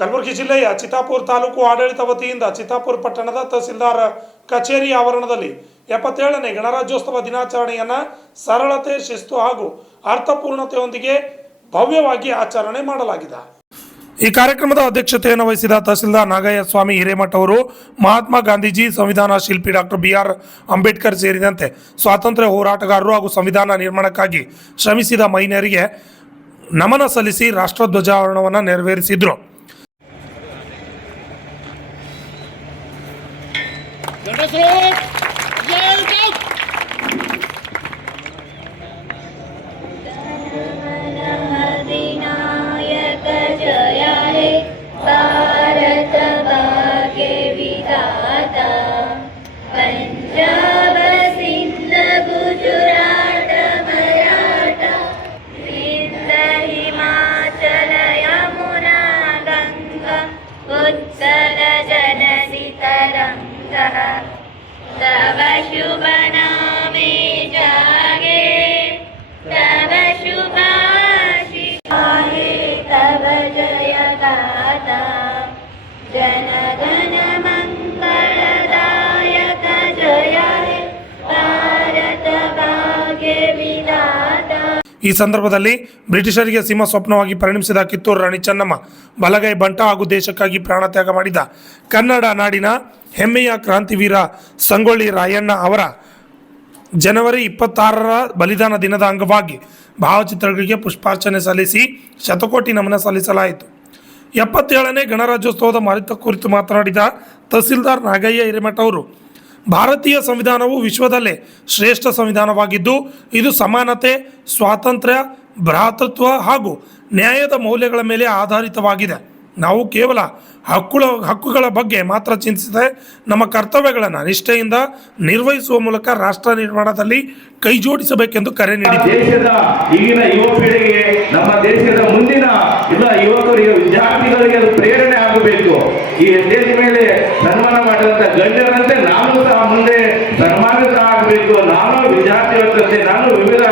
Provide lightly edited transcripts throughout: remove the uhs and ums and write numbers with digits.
ಕಲಬುರಗಿ ಜಿಲ್ಲೆಯ ಚಿತ್ತಾಪುರ ತಾಲೂಕು ಆಡಳಿತ ವತಿಯಿಂದ ಚಿತ್ತಾಪುರ ಪಟ್ಟಣದ ತಹಸೀಲ್ದಾರ್ ಕಚೇರಿ ಆವರಣದಲ್ಲಿ 77ನೇ ಗಣರಾಜ್ಯೋತ್ಸವ ದಿನಾಚರಣೆಯನ್ನು ಸರಳತೆ, ಶಿಸ್ತು ಹಾಗೂ ಅರ್ಥಪೂರ್ಣತೆಯೊಂದಿಗೆ ಭವ್ಯವಾಗಿ ಆಚರಣೆ ಮಾಡಲಾಗಿದೆ. ಈ ಕಾರ್ಯಕ್ರಮದ ಅಧ್ಯಕ್ಷತೆಯನ್ನು ವಹಿಸಿದ ತಹಸೀಲ್ದಾರ್ ನಾಗಯ್ಯ ಸ್ವಾಮಿ ಹಿರೇಮಠ ಅವರು ಮಹಾತ್ಮ ಗಾಂಧೀಜಿ, ಸಂವಿಧಾನ ಶಿಲ್ಪಿ ಡಾಕ್ಟರ್ BR ಅಂಬೇಡ್ಕರ್ ಸೇರಿದಂತೆ ಸ್ವಾತಂತ್ರ್ಯ ಹೋರಾಟಗಾರರು ಹಾಗೂ ಸಂವಿಧಾನ ನಿರ್ಮಾಣಕ್ಕಾಗಿ ಶ್ರಮಿಸಿದ ಮಹಿಳೆಯರಿಗೆ ನಮನ ಸಲ್ಲಿಸಿ ರಾಷ್ಟ್ರಧ್ವಜಾರೋಹಣವನ್ನು ನೆರವೇರಿಸಿದರು. भारत भाग्य विधाता पंजाब सिंध गुजरात मराठा सिंध हिमाचल यमुना गंगा उत्कल जननी तरंगा तव शुभ नामे जागे तव शुभाशिष आहे तव जय गाथा जन गण मंगलदायक जय हे भारत भाग्य विधाता. ಈ ಸಂದರ್ಭದಲ್ಲಿ ಬ್ರಿಟಿಷರಿಗೆ ಸಿಂಹ ಸ್ವಪ್ನವಾಗಿ ಪರಿಣಮಿಸಿದ ಕಿತ್ತೂರು ರಾಣಿ ಚೆನ್ನಮ್ಮ, ಬಲಗೈ ಬಂಟ ಹಾಗೂ ದೇಶಕ್ಕಾಗಿ ಪ್ರಾಣತ್ಯಾಗ ಮಾಡಿದ ಕನ್ನಡ ನಾಡಿನ ಹೆಮ್ಮೆಯ ಕ್ರಾಂತಿವೀರ ಸಂಗೊಳ್ಳಿ ರಾಯಣ್ಣ ಅವರ ಜನವರಿ 26ರ ಬಲಿದಾನ ದಿನದ ಅಂಗವಾಗಿ ಭಾವಚಿತ್ರಗಳಿಗೆ ಪುಷ್ಪಾರ್ಚನೆ ಸಲ್ಲಿಸಿ ಶತಕೋಟಿ ನಮನ ಸಲ್ಲಿಸಲಾಯಿತು. 77ನೇ ಗಣರಾಜ್ಯೋತ್ಸವದ ಮಹತ್ವ ಕುರಿತು ಮಾತನಾಡಿದ ತಹಸೀಲ್ದಾರ್ ನಾಗಯ್ಯ ಹಿರೇಮಠ ಅವರು, ಭಾರತೀಯ ಸಂವಿಧಾನವು ವಿಶ್ವದಲ್ಲೇ ಶ್ರೇಷ್ಠ ಸಂವಿಧಾನವಾಗಿದ್ದು ಇದು ಸಮಾನತೆ, ಸ್ವಾತಂತ್ರ್ಯ, ಭ್ರಾತೃತ್ವ ಹಾಗೂ ನ್ಯಾಯದ ಮೌಲ್ಯಗಳ ಮೇಲೆ ಆಧಾರಿತವಾಗಿದೆ. ನಾವು ಕೇವಲ ಹಕ್ಕುಗಳ ಬಗ್ಗೆ ಮಾತ್ರ ಚಿಂತಿಸದೆ ನಮ್ಮ ಕರ್ತವ್ಯಗಳನ್ನು ನಿಷ್ಠೆಯಿಂದ ನಿರ್ವಹಿಸುವ ಮೂಲಕ ರಾಷ್ಟ್ರ ನಿರ್ಮಾಣದಲ್ಲಿ ಕೈ ಜೋಡಿಸಬೇಕೆಂದು ಕರೆ ನೀಡಿದರು. ದೇಶದ ಈಗಿನ ಯುವ ಪೀಳಿಗೆಗೆ, ನಮ್ಮ ದೇಶದ ಮುಂದಿನ ಯುವಕರಿಗೆ, ವಿದ್ಯಾರ್ಥಿಗಳಿಗೆ ಅದು ಪ್ರೇರಣೆ ಆಗಬೇಕು. ಈ ದೇಶ ಮೇಲೆ ಸನ್ಮಾನ ಮಾಡಿದಂತ ಗಣ್ಯರಂತೆ ನಾನು ಸಹ ಮುಂದೆ ಸನ್ಮಾನಿತ ಆಗಬೇಕು. ನಾನು ವಿದ್ಯಾರ್ಥಿ, ನಾನು ವಿವಿಧ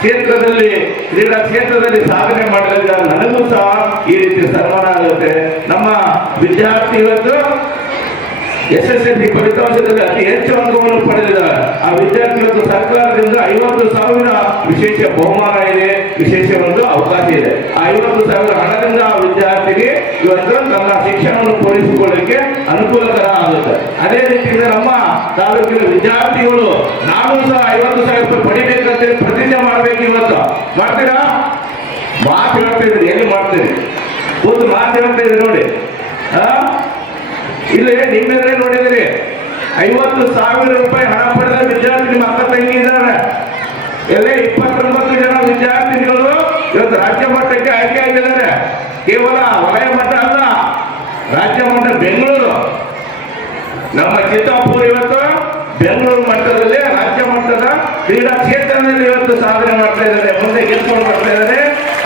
ಕ್ಷೇತ್ರದಲ್ಲಿ, ಕ್ರೀಡಾ ಕ್ಷೇತ್ರದಲ್ಲಿ ಸಾಧನೆ ಮಾಡಿದಾಗ ನನಗೂ ಸಹ ಈ ರೀತಿ ಸನ್ಮಾನ ಆಗುತ್ತೆ. ನಮ್ಮ ವಿದ್ಯಾರ್ಥಿ ಇವತ್ತು SSLC ಫಲಿತಾಂಶದಲ್ಲಿ ಅತಿ ಹೆಚ್ಚು ಅಂಕವನ್ನು ಪಡೆದಿದ್ದಾರೆ. ಆ ವಿದ್ಯಾರ್ಥಿಗಳು ಸರ್ಕಾರದಿಂದ 50,000 ವಿಶೇಷ ಬಹುಮಾನ ಇದೆ, ವಿಶೇಷ ಒಂದು ಅವಕಾಶ ಇದೆ. ಆ 50,000 ಹಣದಿಂದ ಆ ವಿದ್ಯಾರ್ಥಿಗೆ ಇವತ್ತು ತನ್ನ ಶಿಕ್ಷಣವನ್ನು ಪೂರೈಸಿಕೊಳ್ಳಲಿಕ್ಕೆ ಅನುಕೂಲಕರ ಆಗುತ್ತೆ. ಅದೇ ರೀತಿಯಿಂದ ನಮ್ಮ ತಾಲೂಕಿನ ವಿದ್ಯಾರ್ಥಿಗಳು ನಾನು ಸಹ 50,000 ರೂಪಾಯಿ ಪಡಿಬೇಕಂತ ಪ್ರತಿಜ್ಞೆ ಮಾಡಬೇಕು. ಇವತ್ತು ಮಾಡ್ತೀರಾ? ಮಾತು ಹೇಳ್ತಾ ಇದ್ರಿ, ಎಲ್ಲಿ ಮಾಡ್ತೀರಿ? ಒಂದು ಮಾತು ಹೇಳ್ತಾ ಇದ್ರಿ ನೋಡಿ. ಇಲ್ಲಿ ನಿಮ್ಮೆಲ್ಲೇ ನೋಡಿದ್ರಿ 50,000 ರೂಪಾಯಿ ಹಣ ಪಡೆದ ವಿದ್ಯಾರ್ಥಿ ನಿಮ್ಮ ಅಕ್ಕ ತಂಗಿ ಇದ್ದಾರೆ. ಎಲ್ಲೇ 29 ಜನ ವಿದ್ಯಾರ್ಥಿಗಳು ಇವತ್ತು ರಾಜ್ಯ ಮಟ್ಟಕ್ಕೆ ಆಯ್ಕೆ ಆಗಿದ್ದಾರೆ. ಕೇವಲ ವಲಯ ಮಟ್ಟ ಅಲ್ಲ, ರಾಜ್ಯ ಮಟ್ಟ ಬೆಂಗಳೂರು, ನಮ್ಮ ಚಿತ್ತಾಪುರ ಇವತ್ತು ಬೆಂಗಳೂರು ಮಟ್ಟದಲ್ಲಿ ರಾಜ್ಯ ಮಟ್ಟದ ಕ್ರೀಡಾ ಕ್ಷೇತ್ರದಲ್ಲಿ ಇವತ್ತು ಸಾಧನೆ ಮಾಡ್ತಾ ಇದ್ದಾರೆ, ಮುಂದೆ ಗೆದ್ದುಕೊಂಡು ಬರ್ತಾ ಇದ್ದಾರೆ.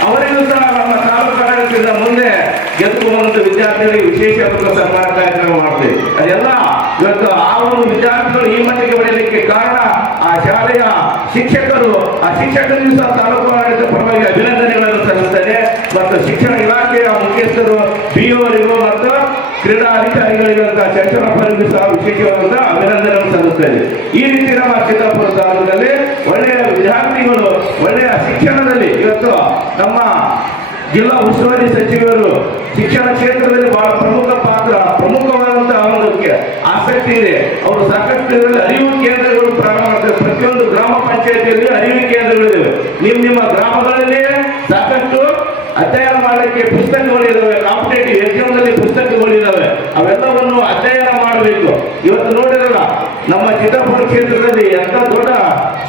ಅವರಿಗೂ ಸಹ ನಮ್ಮ ತಾಲೂಕು ಆಡಳಿತದಿಂದ ಮುಂದೆ ಗೆದ್ದುಕೊಂಡ ವಿದ್ಯಾರ್ಥಿಗಳಿಗೆ ವಿಶೇಷ ಸನ್ಮಾನ ಕಾರ್ಯಕ್ರಮ ಮಾಡ್ತೀವಿ. ಅದೆಲ್ಲ ಇವತ್ತು ಆ ಒಂದು ವಿದ್ಯಾರ್ಥಿಗಳು ಈ ಮಟ್ಟಿಗೆ ಬೆಳೆಯಲಿಕ್ಕೆ ಕಾರಣ ಆ ಶಾಲೆಯ ಶಿಕ್ಷಕರು. ಆ ಶಿಕ್ಷಕರಿಗೂ ಸಹ ತಾಲೂಕು ಆಡಳಿತ ಪರವಾಗಿ ಅಭಿನಂದನೆಗಳನ್ನು ಸಲ್ಲಿಸುತ್ತೇನೆ. ಮತ್ತು ಶಿಕ್ಷಣ ಇಲಾಖೆಯ ಮುಖ್ಯಸ್ಥರು, BOರಿಗೂ ಮತ್ತು ಕ್ರೀಡಾ ಅಧಿಕಾರಿಗಳಿಗಂತ ಚಂಚಲಪ್ಪರಿಗೂ ಸಹ ವಿಶೇಷವಾದಂತಹ ಅಭಿನಂದನೆಯನ್ನು ಸಲ್ಲಿಸುತ್ತೇನೆ. ಈ ರೀತಿ ನಮ್ಮ ಚಿತ್ತಾಪುರ ತಾಲೂಕಿನಲ್ಲಿ ಒಳ್ಳೆಯ ವಿದ್ಯಾರ್ಥಿಗಳು ಒಳ್ಳೆಯ ಶಿಕ್ಷಣದಲ್ಲಿ ಇವತ್ತು ನಮ್ಮ ಜಿಲ್ಲಾ ಉಸ್ತುವಾರಿ ಸಚಿವರು ಶಿಕ್ಷಣ ಕ್ಷೇತ್ರದಲ್ಲಿ ಬಹಳ ಪ್ರಮುಖವಾದಂತಹ ಒಂದು ಆಸಕ್ತಿ ಇದೆ. ಅವರು ಸಾಕಷ್ಟು ಇದರಲ್ಲಿ ಅರಿವು ಕೇಂದ್ರಗಳು ಪ್ರಾರಂಭ ಮಾಡ್ತಾರೆ. ಪ್ರತಿಯೊಂದು ಗ್ರಾಮ ಪಂಚಾಯತಿಯಲ್ಲಿ ಅರಿವು ಕೇಂದ್ರಗಳಿವೆ. ನಿಮ್ಮ ಗ್ರಾಮಗಳಲ್ಲಿ ಸಾಕಷ್ಟು ಅಧ್ಯಯನ ಮಾಡಲಿಕ್ಕೆ ಪುಸ್ತಕಗಳಿದ್ದಾವೆ, ಕಾಂಪಿಟೇಟಿವ್ ಎಕ್ಸಾಮ್ನಲ್ಲಿ ಪುಸ್ತಕಗಳಿದ್ದಾವೆ. ಅವೆಲ್ಲವನ್ನು ಅಧ್ಯಯನ ಮಾಡಬೇಕು. ಇವತ್ತು ನೋಡಿರಲ್ಲ ನಮ್ಮ ಚಿತ್ತಾಪುರ ಕ್ಷೇತ್ರದಲ್ಲಿ ಎಂತ ದೊಡ್ಡ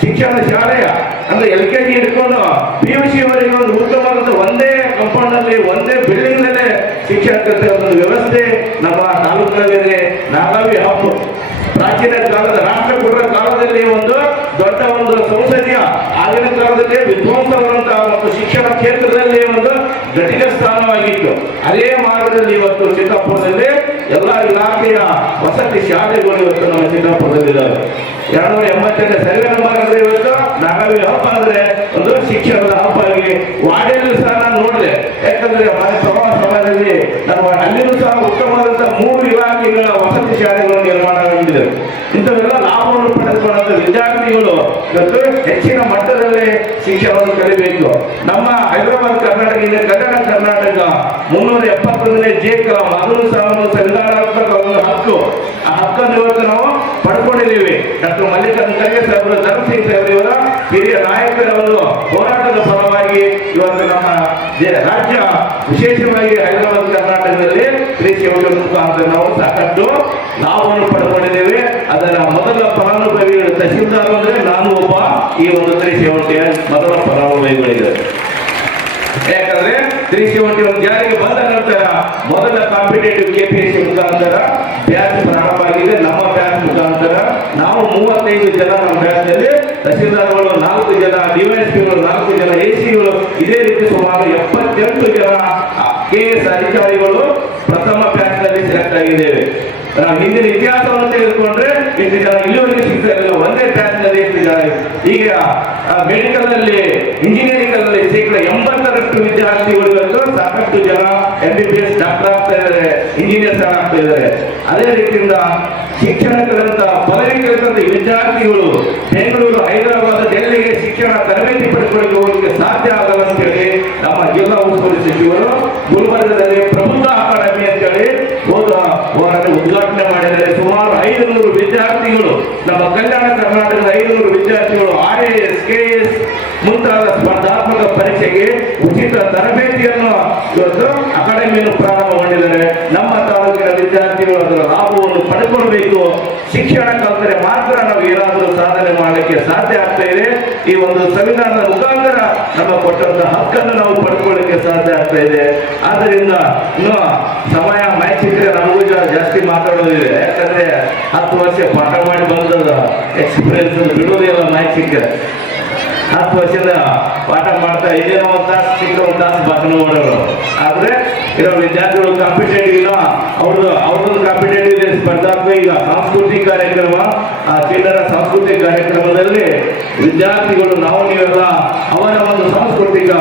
ಶಿಕ್ಷಣ ಶಾಲೆಯ ಅಂದ್ರೆ LKG ಹಿಡ್ಕೊಂಡು PUC ವರೆಗೆ ಒಂದು ಉತ್ತಮವಾದ ಒಂದೇ ಕಾಂಪೌಂಡ್ ನಲ್ಲಿ, ಒಂದೇ ಬಿಲ್ಡಿಂಗ್ ನಲ್ಲೇ ಶಿಕ್ಷಣ ಒಂದು ವ್ಯವಸ್ಥೆ ನಮ್ಮ ತಾಲೂಕಿನಲ್ಲಿದೆ. ನಾಗಾವಿ ಹಬ್ಬ ಪ್ರಾಚೀನ ಕಾಲದ ರಾಷ್ಟ್ರಕೂಟರ ಕಾಲದಲ್ಲಿ ಒಂದು ದೊಡ್ಡ ಒಂದು ಸಂಸದೀಯ ಆಗಿನ ಕಾಲದಲ್ಲಿ ವಿದ್ವಾಂಸರಂತಹ ಮತ್ತು ಶಿಕ್ಷಣ ಕ್ಷೇತ್ರದಲ್ಲಿ ಒಂದು ಘಟಿಕ ಸ್ಥಾನವಾಗಿತ್ತು. ಅದೇ ಮಾರ್ಗದಲ್ಲಿ ಇವತ್ತು ಚಿತ್ತಾಪುರದಲ್ಲಿ ಎಲ್ಲ ಇಲಾಖೆಯ ವಸತಿ ಶಾಲೆಗಳು ಇವತ್ತು ನಮ್ಮ ಚಿತ್ತಾಪುರದಲ್ಲಿದ್ದಾವೆ. 288 ಸರ್ವೆ ನಂಬರ್ ಅಂದ್ರೆ ಇವತ್ತು ನಾಗಾವಿ ಹಬ್ಬ ಅಂದ್ರೆ ಒಂದು ಶಿಕ್ಷಣದ ಹಬ್ಬ ಆಗಿ ವಾಡಿಯಲ್ಲಿ ಸಹ ನಾನು ನೋಡಿದೆ. ಯಾಕಂದ್ರೆ ಪ್ರವಾಸ ಸರ್ಕಾರದಲ್ಲಿ ನಮ್ಮ ಅಲ್ಲಿಯೂ ಸಹ ಉತ್ತಮವಾದಂತಹ 3 ಇಲಾಖೆಗಳ ವಸತಿ ಶಾಲೆಗಳು ನಿರ್ಮಾಣಗೊಂಡಿದೆ. ಇಂಥವೆಲ್ಲ ಲಾಭವನ್ನು ಪಡೆದುಕೊಂಡಂತ ವಿದ್ಯಾರ್ಥಿಗಳು ಇವತ್ತು ಹೆಚ್ಚಿನ ಮಟ್ಟದಲ್ಲಿ ಶಿಕ್ಷಣವನ್ನು ಕಲಿಬೇಕು. ನಮ್ಮ ಹೈದರಾಬಾದ್ ಕರ್ನಾಟಕದಿಂದ ಕನ್ನಡ ಕರ್ನಾಟಕ 371ನೇ ಜೆ ಕಲಂ ಅದನ್ನು ಸಹ ಒಂದು ಸಂವಿಧಾನಾತ್ಮಕ ಒಂದು ಹಕ್ಕು. ಆ ಹಕ್ಕನ್ನು ಇವತ್ತು ನಾವು ಪಡ್ಕೊಂಡಿದ್ದೀವಿ. ಡಾಕ್ಟರ್ ಮಲ್ಲಿಕಾರ್ಜುನ ಖರ್ಗೆ ಸಾಹೇಬರು, ಧರ್ಮಸಿಂಗ್ ಸಾಹೇಬರ ಹಿರಿಯ ನಾಯಕರ ಒಂದು ಹೋರಾಟದ ಫಲವಾಗಿ ಇವತ್ತು ನಮ್ಮ ರಾಜ್ಯ ವಿಶೇಷವಾಗಿ ಹೈದರಾಬಾದ್ ಕರ್ನಾಟಕದಲ್ಲಿ ಕೃಷಿ ಮುಖಾಂತರ ನಾವು ಸಾಕಷ್ಟು ಲಾಭವನ್ನು ಪಡ್ಕೊಂಡಿದ್ದೇವೆ. ಅದರ ಮೊದಲ ಫಲಾನುಭವಿಗಳು ತಹಶೀಲ್ದಾರ್ ಅಂದ್ರೆ ನಾನು ಒಬ್ಬ ಈ ಒಂದು ಕೃಷಿ ಮೊದಲ ಫಲಾನುಭವಿಗಳಿದೆ. ಯಾಕಂದ್ರೆ ಕೃಷಿ ಒಂದು ಜಾರಿಗೆ ಬಂದ ನಂತರ ಮೊದಲ ಕಾಂಪಿಟೇಟಿವ್ ಕೆಪಿಎಸ್ಸಿ ಮುಖಾಂತರ ಬ್ಯಾಚ್ ಪ್ರಾರಂಭ ಆಗಿದೆ. ನಮ್ಮ ಬ್ಯಾಚ್ ಮುಖಾಂತರ ನಾವು 35 ಜನ ನಮ್ಮ ಬ್ಯಾಚ್ ನಲ್ಲಿ, ತಹಶೀಲ್ದಾರ್ಗಳು 4 ಜನ, ಡಿವೈಎಸ್ಪಿಗಳು 4 ಜನ, ಎಸಿಗಳು ಇದೇ ರೀತಿ ಸುಮಾರು 78 ಜನ ಕೆಎಸ್ ಅಧಿಕಾರಿಗಳು ಪ್ರಥಮ ಬ್ಯಾಚ್ ನಲ್ಲಿ ಸೆಲೆಕ್ಟ್ ಆಗಿದ್ದೇವೆ. ನಾವು ಹಿಂದಿನ ಇತಿಹಾಸವನ್ನು ತೆಗೆದುಕೊಂಡ್ರೆ ಇಷ್ಟು ಜನ ಇಲ್ಲಿವರೆಗೆ ಸಿಗ್ತಾ ಇರಲಿಲ್ಲ. ಒಂದೇ ಬ್ಯಾಚ್ ನಲ್ಲಿ ಇಷ್ಟು ಜನ. ಈಗ ಮೆಡಿಕಲ್ ನಲ್ಲಿ, ಇಂಜಿನಿಯರಿಂಗ್ ಅಲ್ಲಿ ಶೇಕಡ 80ರಷ್ಟು ವಿದ್ಯಾರ್ಥಿಗಳು ಇವತ್ತು ಸಾಕಷ್ಟು ಜನ MBBS ಡಾಕ್ಟರ್ ಆಗ್ತಾ ಇದ್ದಾರೆ, ಇಂಜಿನಿಯರ್ಸ್ ಆಗ್ತಾ ಇದ್ದಾರೆ. ಅದೇ ರೀತಿಯಿಂದ ಶಿಕ್ಷಣ ಕಲಿತ ಪದವಿ ಕಲಿತಂತ ವಿದ್ಯಾರ್ಥಿಗಳು ಬೆಂಗಳೂರು, ಹೈದರಾಬಾದ್, ಡೆಲ್ಲಿಗೆ ಶಿಕ್ಷಣ ತರಬೇತಿ ಪಡೆದುಕೊಳ್ಳಲು ಹೋಗಲಿಕ್ಕೆ ಸಾಧ್ಯ ಆಗಲ್ಲ ಅಂತ ಹೇಳಿ ನಮ್ಮ ಜಿಲ್ಲಾ ಉಸ್ತುವಾರಿ ಸಚಿವರು ಗುಲ್ಬರ್ಗದಲ್ಲಿ ಪ್ರಬುದ್ಧ ಅಕಾಡೆಮಿ ಅಂತ ಹೇಳಿ ಹೋದ ವಾರ ಉದ್ಘಾಟನೆ ಮಾಡಿದ್ದಾರೆ. ಸುಮಾರು 500 ವಿದ್ಯಾರ್ಥಿಗಳು, ನಮ್ಮ ಕಲ್ಯಾಣ ಕರ್ನಾಟಕದ 500 ವಿದ್ಯಾರ್ಥಿಗಳು IAS, KS ಮುಂತಾದ ಸ್ಪರ್ಧಾತ್ಮಕ ಪರೀಕ್ಷೆಗೆ ಉಚಿತ ತರಬೇತಿಯನ್ನು ಇವತ್ತು ಅಕಾಡೆಮಿಯನ್ನು ಪ್ರಾರಂಭಗೊಂಡಿದ್ದಾರೆ. ನಮ್ಮ ತಾಲೂಕಿನ ವಿದ್ಯಾರ್ಥಿಗಳು ಅದರ ಲಾಭವನ್ನು ಪಡೆದುಕೊಳ್ಳಬೇಕು. ಶಿಕ್ಷಣ ಕಲಿತರೆ ಮಾತ್ರ ನಾವು ಏನಾದರೂ ಸಾಧನೆ ಮಾಡಲಿಕ್ಕೆ ಸಾಧ್ಯ ಆಗ್ತಾ ಇದೆ. ಈ ಒಂದು ಸಂವಿಧಾನದ ಮುಖಾಂತರ ನಮ್ಮ ಕೊಟ್ಟಂತಹ ಹಕ್ಕನ್ನು ನಾವು ಪಡ್ಕೊಳ್ಳಿಕ್ಕೆ ಸಾಧ್ಯ ಆಗ್ತಾ ಇದೆ. ಆದ್ದರಿಂದ ಇನ್ನು ಸಮಯ ಸಿಕ್ಕರೆ ನಮಗೂ ಜಾಸ್ತಿ ಮಾತಾಡೋದಿದೆ. ಯಾಕಂದ್ರೆ 10 ವರ್ಷ ಪಾಠ ಮಾಡಿ ಬಂದದ ಎಕ್ಸ್ಪೀರಿಯನ್ಸ್ ಬಿಡೋದಿಲ್ಲ. ಸಿಕ್ಕರೆ 10 ವರ್ಷದ ಪಾಠ ಮಾಡ್ತಾ ಇದೇನೋ ಒಂದು ತಾಸು ಸಿಕ್ಕ ಒಂದು ತಾಸು ಭಾಷಣ ಮಾಡೋರು. ಆದ್ರೆ ಇರೋ ವಿದ್ಯಾರ್ಥಿಗಳು ಕಾಂಪಿಟೇಟಿವ್ ಇಲ್ಲ, ಅವ್ರದ್ದು ಕಾಂಪಿಟೇಟಿವ್ ಇದೆ, ಸ್ಪರ್ಧಾತ್ಮಕ. ಈಗ ಸಾಂಸ್ಕೃತಿಕ ಕಾರ್ಯಕ್ರಮ, ಚಿಲ್ಲರ ಸಾಂಸ್ಕೃತಿಕ ಕಾರ್ಯಕ್ರಮದಲ್ಲಿ ವಿದ್ಯಾರ್ಥಿಗಳು ನೀವೆಲ್ಲ ಅವರ ಒಂದು ಸಾಂಸ್ಕೃತಿಕ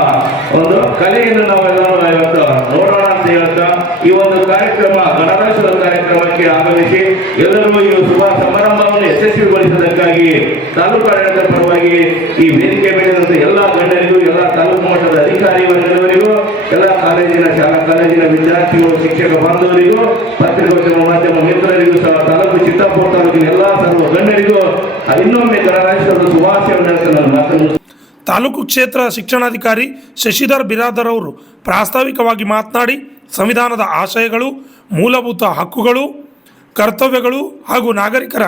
ಒಂದು ಕಲೆಯನ್ನು ನಾವೆಲ್ಲರೂ ಇವತ್ತು ನೋಡೋಣ ಅಂತ ಹೇಳ್ತಾ ಈ ಒಂದು ಕಾರ್ಯಕ್ರಮ, ಗಣರಾಜ್ಯೋತ್ಸವ ಕಾರ್ಯಕ್ರಮಕ್ಕೆ ಆಗಮಿಸಿ ಎಲ್ಲರೂ ಈ ಶುಭ ಸಮಾರಂಭವನ್ನು ಯಶಸ್ವಿಗೊಳಿಸುವುದಕ್ಕಾಗಿ ತಾಲೂಕು ಆಡಳಿತ ಪರವಾಗಿ ಈ ವೇದಿಕೆ ಮೇಲಿರುವಂತ ಎಲ್ಲ ಗಣ್ಯರಿಗೂ, ಎಲ್ಲ ತಾಲೂಕು ಮಟ್ಟದ ಅಧಿಕಾರಿ ವರ್ಗದವರಿಗೂ, ಎಲ್ಲ ಶಾಲಾ ಕಾಲೇಜಿನ ವಿದ್ಯಾರ್ಥಿಗಳು, ಶಿಕ್ಷಕ ಬಾಂಧವರಿಗೂ, ಪತ್ರಿಕೋದ್ಯಮ ಮಾಧ್ಯಮ ಮಿತ್ರರಿಗೂ ಸಹ ತಾಲೂಕು ಚಿತ್ತಾಪುರ ತಾಲೂಕಿನ ಎಲ್ಲ ಸರ್ವ ಗಣ್ಯರಿಗೂ ಇನ್ನೊಮ್ಮೆ ಗಣರಾಜ್ಯೋತ್ಸವದ ಶುಭಾಶಯವನ್ನು ನನ್ನ ಮಾತನ್ನು. ತಾಲೂಕು ಕ್ಷೇತ್ರ ಶಿಕ್ಷಣಾಧಿಕಾರಿ ಶಶಿಧರ್ ಬಿರಾದರ್ ಅವರು ಪ್ರಾಸ್ತಾವಿಕವಾಗಿ ಮಾತನಾಡಿ ಸಂವಿಧಾನದ ಆಶಯಗಳು, ಮೂಲಭೂತ ಹಕ್ಕುಗಳು, ಕರ್ತವ್ಯಗಳು ಹಾಗೂ ನಾಗರಿಕರ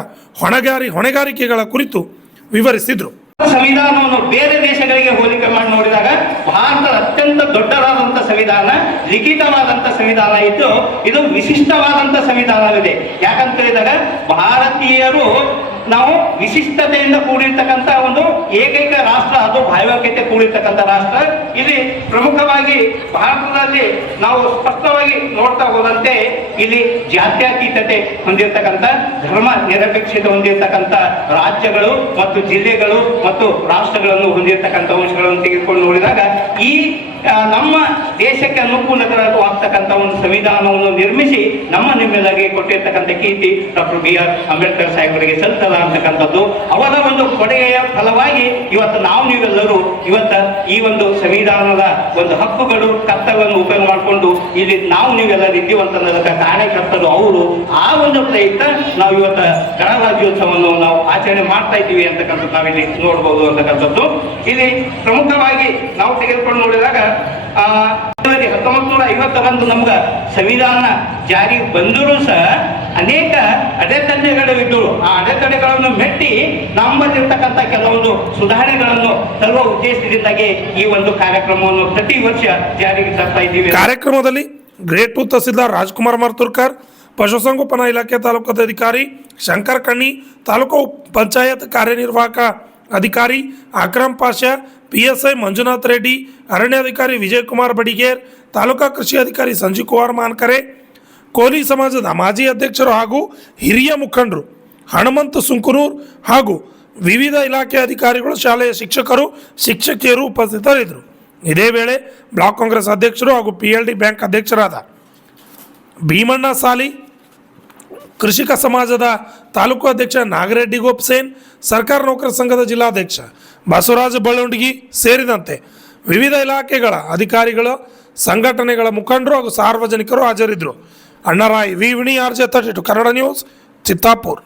ಹೊಣೆಗಾರಿಕೆಗಳ ಕುರಿತು ವಿವರಿಸಿದರು. ಸಂವಿಧಾನವನ್ನು ಬೇರೆ ದೇಶಗಳಿಗೆ ಹೋಲಿಕೆ ಮಾಡಿ ನೋಡಿದಾಗ ಭಾರತದ ಅತ್ಯಂತ ದೊಡ್ಡದಾದಂಥ ಸಂವಿಧಾನ, ಲಿಖಿತವಾದಂಥ ಸಂವಿಧಾನ ಇದ್ದು ಇದು ವಿಶಿಷ್ಟವಾದಂಥ ಸಂವಿಧಾನವಿದೆ. ಯಾಕಂತ ಹೇಳಿದಾಗ ಭಾರತೀಯರು ನಾವು ವಿಶಿಷ್ಟತೆಯಿಂದ ಕೂಡಿರ್ತಕ್ಕಂಥ ಒಂದು ಏಕೈಕ ರಾಷ್ಟ್ರ, ಅದು ಭಾವೈಕ್ಯತೆ ಕೂಡಿರ್ತಕ್ಕಂಥ ರಾಷ್ಟ್ರ. ಇಲ್ಲಿ ಪ್ರಮುಖವಾಗಿ ಭಾರತದಲ್ಲಿ ನಾವು ಸ್ಪಷ್ಟವಾಗಿ ನೋಡ್ತಾ ಹೋದಂತೆ ಇಲ್ಲಿ ಜಾತ್ಯತೀತತೆ ಹೊಂದಿರತಕ್ಕಂಥ, ಧರ್ಮ ನಿರಪೇಕ್ಷತೆ ಹೊಂದಿರತಕ್ಕಂಥ ರಾಜ್ಯಗಳು ಮತ್ತು ಜಿಲ್ಲೆಗಳು ಮತ್ತು ರಾಷ್ಟ್ರಗಳನ್ನು ಹೊಂದಿರತಕ್ಕಂಥ ಅಂಶಗಳನ್ನು ತೆಗೆದುಕೊಂಡು ನೋಡಿದಾಗ ಈ ನಮ್ಮ ದೇಶಕ್ಕೆ ಅನುಕೂಲಕರವಾಗ್ತಕ್ಕಂಥ ಒಂದು ಸಂವಿಧಾನವನ್ನು ನಿರ್ಮಿಸಿ ನಿಮ್ಮೆಲ್ಲರಿಗೆ ಕೊಟ್ಟಿರ್ತಕ್ಕಂಥ ಕೀರ್ತಿ ಡಾಕ್ಟರ್ BR ಅಂಬೇಡ್ಕರ್ ಸಾಹೇಬರಿಗೆ ಸಲ್ತದ ಅಂತಕ್ಕಂಥದ್ದು. ಅವರ ಒಂದು ಕೊಡುಗೆಯ ಫಲವಾಗಿ ಇವತ್ತು ನೀವೆಲ್ಲರೂ ಈ ಒಂದು ಸಂವಿಧಾನದ ಒಂದು ಹಕ್ಕುಗಳು, ಕರ್ತವ್ಯವನ್ನು ಉಪಯೋಗ ಮಾಡಿಕೊಂಡು ಇಲ್ಲಿ ನೀವೆಲ್ಲ ಇದ್ದೀವಂತನ್ನೋದಕ್ಕೆ ಕಾರಣಕರ್ತರು ಅವರು. ಆ ಒಂದು ಪ್ರಯುಕ್ತ ನಾವು ಇವತ್ತು ಗಣರಾಜ್ಯೋತ್ಸವವನ್ನು ನಾವು ಆಚರಣೆ ಮಾಡ್ತಾ ಇದ್ದೀವಿ ಅಂತಕ್ಕಂಥದ್ದು ನಾವಿಲ್ಲಿ ನೋಡ್ಬೋದು ಅಂತಕ್ಕಂಥದ್ದು. ಇಲ್ಲಿ ಪ್ರಮುಖವಾಗಿ ನಾವು ತೆಗೆದುಕೊಂಡು ನೋಡಿದಾಗ 1950ರಂದು ನಮ್ಗೆ ಸಂವಿಧಾನ ಜಾರಿ ಬಂದರೂ ಸಹ ಅನೇಕ ಅಡೆತಡೆಗಳು ಇದ್ದವು. ಆ ಅಡೆತಡೆಗಳನ್ನು ಮೆಟ್ಟಿ ನಮ್ಮಲ್ಲಿರ್ತಕ್ಕಂಥ ಕೆಲವೊಂದು ಸುಧಾರಣೆಗಳನ್ನು ತರುವ ಉದ್ದೇಶದಿಂದಾಗಿ ಈ ಒಂದು ಕಾರ್ಯಕ್ರಮವನ್ನು ಪ್ರತಿ ವರ್ಷ ಜಾರಿಗೆ ತರ್ತಾ ಇದ್ದೀವಿ. ಕಾರ್ಯಕ್ರಮದಲ್ಲಿ ಗ್ರೇಟ್ 2 ತಹಸೀಲ್ದಾರ್ ರಾಜ್ಕುಮಾರ್ ಮರ್ತುರ್ಕರ್, ಪಶುಸಂಗೋಪನಾ ಇಲಾಖೆ ತಾಲೂಕು ಅಧಿಕಾರಿ ಶಂಕರ್ ಕಣ್ಣಿ, ತಾಲೂಕು ಪಂಚಾಯತ್ ಕಾರ್ಯನಿರ್ವಾಹಕ ಅಧಿಕಾರಿ ಅಕ್ರಮ್ ಪಾಷಾ, PSI ಮಂಜುನಾಥ್ ರೆಡ್ಡಿ, ಅರಣ್ಯಾಧಿಕಾರಿ ವಿಜಯಕುಮಾರ್ ಬಡಿಗೇರ್, ತಾಲೂಕಾ ಕೃಷಿ ಅಧಿಕಾರಿ ಸಂಜೀವ್ ಕುಮಾರ್ ಮಾನ್ಕರೆ, ಕೋಲಿ ಸಮಾಜದ ಮಾಜಿ ಅಧ್ಯಕ್ಷರು ಹಾಗೂ ಹಿರಿಯ ಮುಖಂಡರು ಹನುಮಂತ ಸುಂಕನೂರ್ ಹಾಗೂ ವಿವಿಧ ಇಲಾಖೆ ಅಧಿಕಾರಿಗಳು, ಶಾಲೆಯ ಶಿಕ್ಷಕರು, ಶಿಕ್ಷಕಿಯರು ಉಪಸ್ಥಿತರಿದ್ದರು. ಇದೇ ವೇಳೆ ಬ್ಲಾಕ್ ಕಾಂಗ್ರೆಸ್ ಅಧ್ಯಕ್ಷರು ಹಾಗೂ PLD ಬ್ಯಾಂಕ್ ಅಧ್ಯಕ್ಷರಾದ ಭೀಮಣ್ಣ ಸಾಲಿ, ಕೃಷಿಕ ಸಮಾಜದ ತಾಲೂಕು ಅಧ್ಯಕ್ಷ ನಾಗರೆಡ್ಡಿ ಗೋಪ್ಸೇನ್, ಸರ್ಕಾರ ನೌಕರ ಸಂಘದ ಜಿಲ್ಲಾಧ್ಯಕ್ಷ ಬಸವರಾಜ ಬಳ್ಳೊಂಡಗಿ ಸೇರಿದಂತೆ ವಿವಿಧ ಇಲಾಖೆಗಳ ಅಧಿಕಾರಿಗಳು, ಸಂಘಟನೆಗಳ ಮುಖಂಡರು ಹಾಗೂ ಸಾರ್ವಜನಿಕರು ಹಾಜರಿದ್ದರು. ಅಣ್ಣರಾಯ್ ವಿ ವಿಣಿ, RJ 32 ಕನ್ನಡ ನ್ಯೂಸ್, ಚಿತ್ತಾಪುರ್.